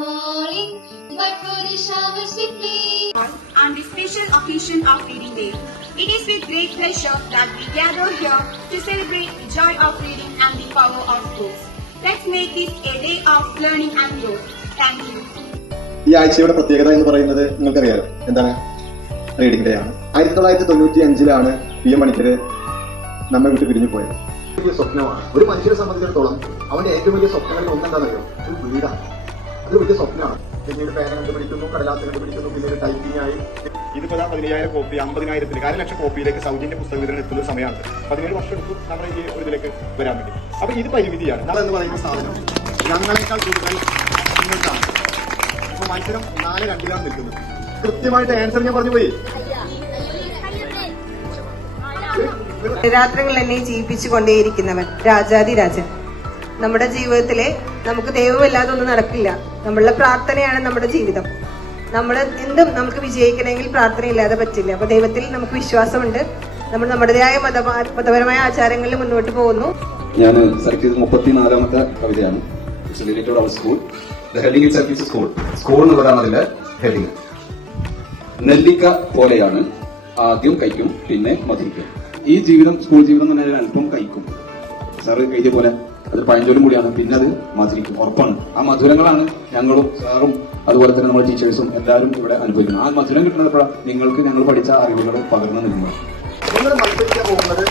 falling, but for the showers we play. On the special occasion of Reading Day, it is with great pleasure that we gather here to celebrate the joy of reading and the power of books. Let's make this a day of learning and growth. Thank you. ഈ ആഴ്ചയുടെ പ്രത്യേകത എന്ന് പറയുന്നത് നിങ്ങൾക്കറിയാലോ എന്താണ്? Reading day ആണ്. 1995 PM മണിക്കര് നമ്മെ വിട്ട് പിരിഞ്ഞു പോയത്. വലിയ സ്വപ്നമാണ് ഒരു മനുഷ്യനെ സംബന്ധിച്ചിടത്തോളം. അവന്റെ ഏറ്റവും വലിയ സ്വപ്നങ്ങളിൽ ഒന്നെന്താണെന്നറിയോ? ഒരു വീടാണ്. അത് വലിയ സ്വപ്നമാണ്. പിന്നീട് പേന കണ്ടുപിടിക്കുന്നു, കടലാസ് കണ്ടുപിടിക്കുന്നു, പിന്നീട് ടൈപ്പിംഗ് ആയി. ഇതിപ്പോ 15,000 കോപ്പി 50,000 1,00,000 കോപ്പിയിലേക്ക് സൗജന്യ പുസ്തക വിതരണം എത്തുന്ന സമയമാണ്. 17 വർഷം എടുത്തു നമ്മൾ ഈ ഒരു ഇതിലേക്ക് വരാൻ വേണ്ടി. അപ്പൊ ഇത് പരിമിതിയാണ്. നമ്മളെന്ന് പറയുന്ന സാധനം ഞങ്ങളെക്കാൾ കൂടുതൽ നിങ്ങൾക്കാണ്. ഇപ്പൊ മത്സരം 4-2 നിൽക്കുന്നത്. കൃത്യമായിട്ട് ആൻസർ ഞാൻ പറഞ്ഞു പോയി. രാത്രികൾ എന്നെ ജീവിപ്പിച്ചുകൊണ്ടേയിരിക്കുന്നവൻ, രാജാതിരാജൻ. നമ്മുടെ ജീവിതത്തിലെ നമുക്ക് ദൈവമില്ലാതെ ഒന്നും നടക്കില്ല. നമ്മളുടെ പ്രാർത്ഥനയാണ് നമ്മുടെ ജീവിതം. എന്തും നമുക്ക് വിജയിക്കണമെങ്കിൽ പ്രാർത്ഥനയില്ലാതെ പറ്റില്ല. അപ്പൊ ദൈവത്തിൽ നമുക്ക് വിശ്വാസമുണ്ട്. നമ്മൾ നമ്മുടേതായ മതപരമായ ആചാരങ്ങളിൽ മുന്നോട്ട് പോകുന്നു. ഞാൻ സെലക്ട് ചെയ്ത 34ാമത്തെ കവിതയാണ്. സ്കൂൾ എന്നുള്ളതാണ് അതിന്റെ ഹെഡിങ്. നെല്ലിക്ക പോലെയാണ്, ആദ്യം കഴിക്കും പിന്നെ മധുരിക്കും. ഈ ജീവിതം, സ്കൂൾ ജീവിതം എന്ന് പറഞ്ഞാൽ അല്പം കഴിക്കും. സാറ് എഴുതിയ പോലെ അത് പഴഞ്ചൊല്ലും കൂടിയാണ്. പിന്നെ അത് മധുരിക്കും, ഉറപ്പാണ്. ആ മധുരങ്ങളാണ് ഞങ്ങളും സാറും അതുപോലെ തന്നെ നമ്മുടെ ടീച്ചേഴ്സും എല്ലാവരും ഇവിടെ അനുഭവിക്കുന്നത്. ആ മധുരം കിട്ടുന്നപ്പോഴാണ് നിങ്ങൾക്ക് ഞങ്ങൾ പഠിച്ച അറിവുകൾ പകർന്നു നിൽക്കുന്നത്. നിങ്ങൾ മത്സരിക്കാൻ പോകുന്നത്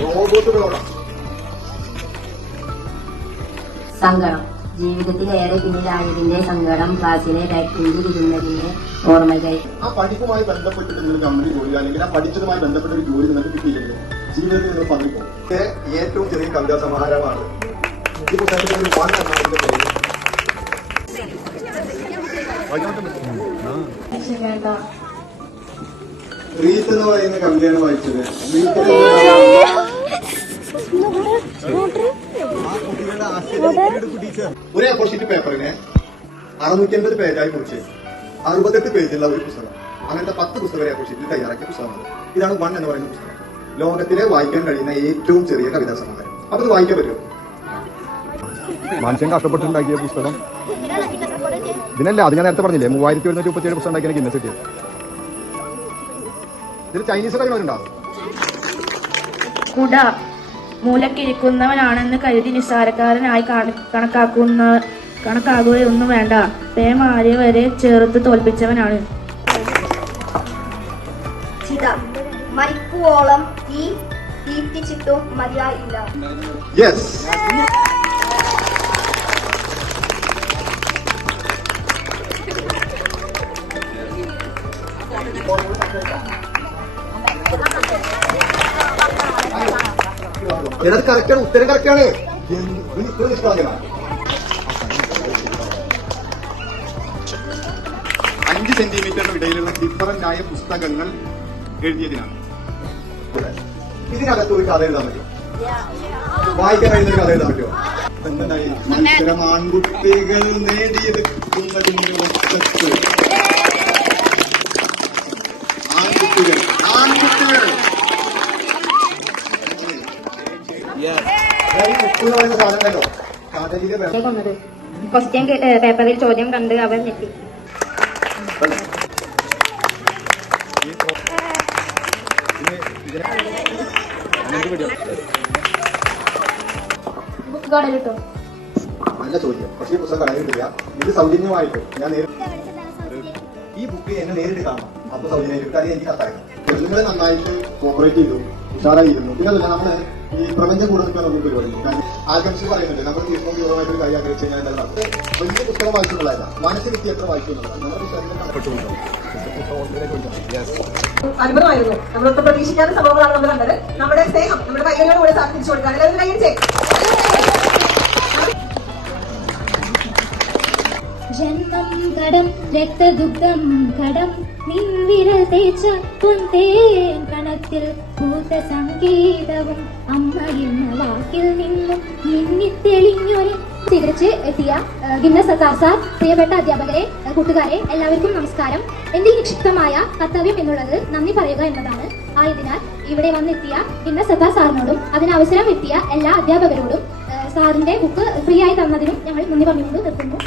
റോബോട്ടുകളോടാണ്. സങ്കടം, ജീവിതത്തിലേറെ പിന്നിലായതിന്റെ സങ്കടം, ക്ലാസ്സിലെ ബാക്കിലിരുന്നതിന്റെ ഓർമ്മകൾ. ആ പഠിപ്പുമായി ബന്ധപ്പെട്ടിട്ട് നിങ്ങൾ കമ്പനി ജോലി അല്ലെങ്കിൽ ആ പഠിച്ചതുമായി ബന്ധപ്പെട്ട ഒരു ജോലി നിങ്ങൾക്ക് കിട്ടിയില്ലെങ്കിൽ ജീവിതത്തിൽ നിങ്ങൾ പതിക്കും. ഏറ്റവും ചെറിയ കവിതാ സമാഹാരമാണ് ഈ പുസ്തകത്തിൽ ഒരു വാക്ക് എന്നാണ് പേര്. റീത്ത് എന്ന് പറയുന്ന കവിതയാണ് വായിച്ചത്. ഒരു A4 ഷീറ്റ് പേപ്പറിനെ 650 പേജായി മുറിച്ച് 68 പേജുള്ള ഒരു പുസ്തകം. അങ്ങനത്തെ 10 പുസ്തകം A4 ഷീറ്റിൽ തയ്യാറാക്കിയ പുസ്തകമാണ്. ഇതാണ് 1 എന്ന് പറയുന്ന പുസ്തകം. ലോകത്തിലെ വായിക്കാൻ കഴിയുന്ന ഏറ്റവും ചെറിയ കവിതാ സമാഹാരം. അപ്പൊ അത് വായിക്കാൻ പറ്റുമോ? മനുഷ്യൻ കഷ്ടപ്പെട്ടുണ്ടാക്കിയ പുസ്തകം ഇതിനല്ല. അത് ഞാൻ നേരത്തെ പറഞ്ഞില്ലേ, 3137 പുസ്തകം ഉണ്ടാക്കിയ ഗിന്നസ് കിട്ടിയത്. ഇതിൽ ചൈനീസ് കഴിവുണ്ടാവും. കുട മൂലക്കിരിക്കുന്നവനാണെന്ന് കരുതി നിസ്സാരക്കാരനായി കണക്കാകുകയൊന്നും വേണ്ട. പേമാരിയെ വരെ ചേർത്ത് തോൽപ്പിച്ചവനാണ്. ചിത മരിക്കുവോളം തീറ്റിച്ചിട്ടും മതിയായില്ല. കറക്റ്റാണ്, ഉത്തരം കറക്റ്റാണ്. 5 സെന്റിമീറ്ററിന് ഇടയിലുള്ള ഡിഫറന്റ് ആയ പുസ്തകങ്ങൾ എഴുതിയതിനാണ്. ഇതിനകത്ത് ഒരു കഥ എഴുതാൻ പറ്റുമോ? വായിക്കാൻ കഴിയുന്ന ഒരു കഥ എഴുതാൻ പറ്റുമോ? എന്തായി മത്സരം ആൺകുട്ടികൾ നേടിയെടുക്കുന്നതിന്റെ ഒറ്റത്ത് ആൺകുട്ടികൾ ക്വസ്റ്റ്യൻ പേപ്പറിൽ ചോദ്യം കണ്ട് അവർ ഞെട്ടി. നല്ല ചോദ്യം. പക്ഷേ ഈ പുസ്തകം കളയുന്നില്ല. ഇത് സൗജന്യമായിട്ട് ഞാൻ ഈ ബുക്ക് എന്നെ നേരിട്ട് കാണാം. അപ്പൊ സൗജന്യമായിട്ട് കാര്യം എനിക്ക് കത്തായിരുന്നു. നിങ്ങൾ നന്നായിട്ട് കോപ്പറേറ്റ് ചെയ്തു, ഉഷാറായിരുന്നു. പിന്നെ അതല്ല, നമ്മള് ഈ പ്രപഞ്ചം കൂടുതൽ നമുക്ക് പരിപാടി ആകാംക്ഷ പറയുന്നുണ്ട്. നമ്മൾ തീർച്ചയായിട്ടും കാര്യം ആഗ്രഹിച്ചു കഴിഞ്ഞാൽ എന്താണ് വലിയ പുസ്തകം വായിച്ചിട്ടുള്ളതല്ല, മനസ്സിലെത്തി എത്ര വായിച്ചു എന്നുള്ളതാണ്. നമ്മുടെ അത്ഭുതമായിരുന്നു. നമ്മളൊക്കെ പ്രതീക്ഷിക്കാത്ത സംഭവങ്ങളാണ് നമ്മൾ കണ്ടത്. നമ്മുടെ സ്നേഹം നമ്മുടെ വൈകല്യോട് കൂടെ സാധിച്ചു കൊടുക്കാൻ എല്ലാവരും കൈ ചെയ്യും. ജന്മം കടം രക്തദുഗ്ധം കടം നിൻവിരൽ തേച്ച പൊൻതേൻ കണത്തിൽ പൂത്ത സംഗീതവും അമ്മ എന്ന വാക്കിൽ നിന്നും മിന്നിത്തെളിഞ്ഞൊരു തികച്ച് എത്തിയ ഗിന്നസ് സർക്കാർ സാർ, പ്രിയപ്പെട്ട അധ്യാപകരെ, കൂട്ടുകാരെ, എല്ലാവർക്കും നമസ്കാരം. എന്റെ നിക്ഷിപ്തമായ കർത്തവ്യം എന്നുള്ളത് നന്ദി പറയുക എന്നതാണ്. ആയതിനാൽ ഇവിടെ വന്നെത്തിയ ഗിന്നസ് സർക്കാർ സാറിനോടും അതിനവസരം എത്തിയ എല്ലാ അധ്യാപകരോടും സാറിന്റെ ബുക്ക് ഫ്രീ ആയി തന്നതിനും ഞങ്ങൾ നന്ദി പറഞ്ഞുകൊണ്ട് നിർത്തുന്നു.